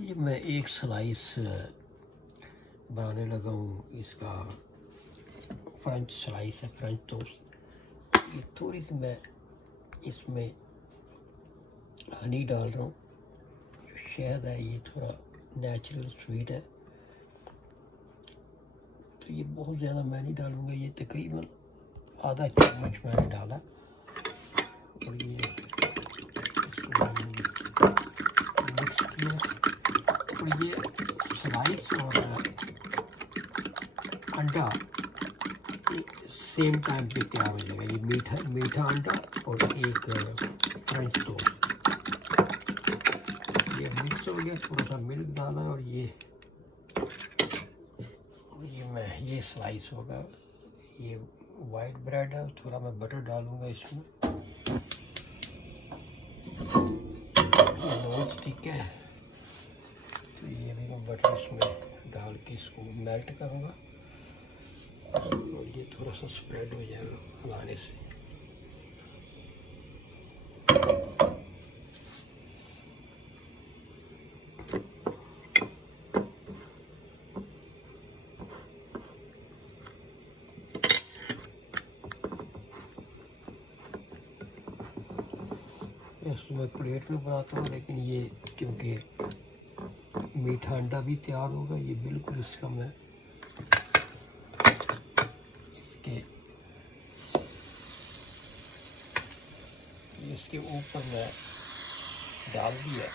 ये मैं एक स्लाइस बनाने लगा हूँ, इसका फ्रेंच स्लाइस है, फ्रेंच टोस्ट। ये थोड़ी सी मैं इसमें हनी डाल रहा हूँ, शहद है, ये थोड़ा नेचुरल स्वीट है, तो ये बहुत ज़्यादा मैं नहीं डालूँगा। ये तकरीबन आधा चम्मच मैंने डाला और ये इसको मैंने मिक्स किया और ये स्लाइस और अंडा सेम टाइम पे तैयार हो जाएगा। ये मीठा अंडा और एक फ्रेंच टोस्ट, ये मिक्स हो गया। थोड़ा सा मिल्क डाला और ये ये स्लाइस होगा। ये वाइट ब्रेड है, थोड़ा मैं बटर डालूँगा इसमें। नॉन स्टिक है, तो ये भी मैं बटर इसमें डाल के इसको मेल्ट करूँगा और ये थोड़ा सा स्प्रेड हो जाएगा हिलाने से। इसको मैं प्लेट में बनाता हूँ, लेकिन ये क्योंकि मीठा अंडा भी तैयार होगा, ये बिल्कुल इसका मैं इसके ऊपर मैं डाल दिया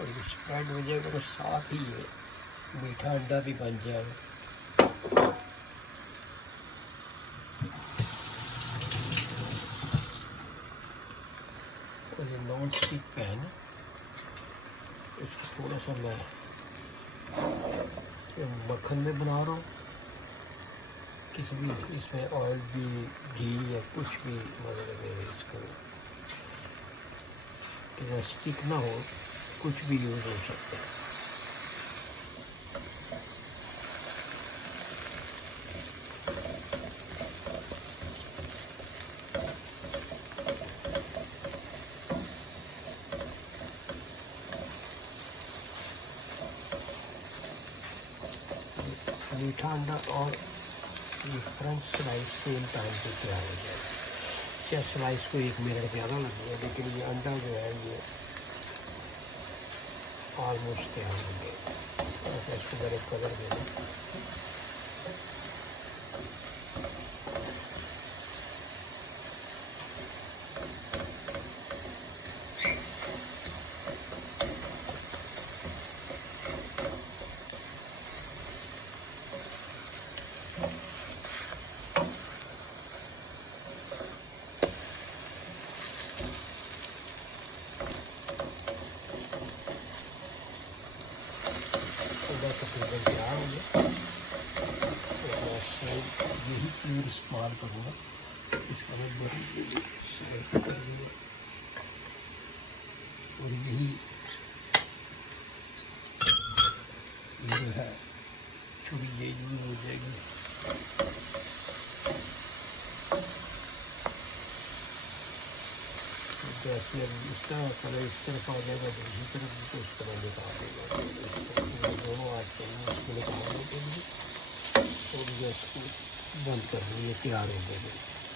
और ये स्प्रेड हो जाएगा, तो साथ ही ये मीठा अंडा भी बन जाएगा। और ये नॉन स्टिक पैन है, इसको थोड़ा सा मैं मक्खन में बना रहा हूँ, किसी भी इसमें ऑयल भी, घी या कुछ भी मतलब इसको इधर स्टिक ना हो, कुछ भी यूज़ हो सकता है। मीठा अंडा और ये फ्रेंच स्लाइस सेम टाइम पे तैयार हो जाएगा। क्या स्लाइस को 1 मिनट ज़्यादा लग गया, लेकिन ये अंडा जो है ये ऑलमोस्ट तैयार हो गया। ऐसा इसको मैंने कलर देना। तकरीबन तैयार हो गया और मैं साइड यही प्लेट इस्तेमाल करूँगा। इसका मैं बड़ी साइड कर दिया और यही जो है छुरी ये यूज़ हो जाएगी। जैसे इस तरह कलर इस तरफ आ जाएगा, दूसरी तरफ भी तो इस तरह निकाल देगा। दोनों आज चाहिए इसको निकालने के लिए और गैस को बंद कर देंगे, तैयार हो गया।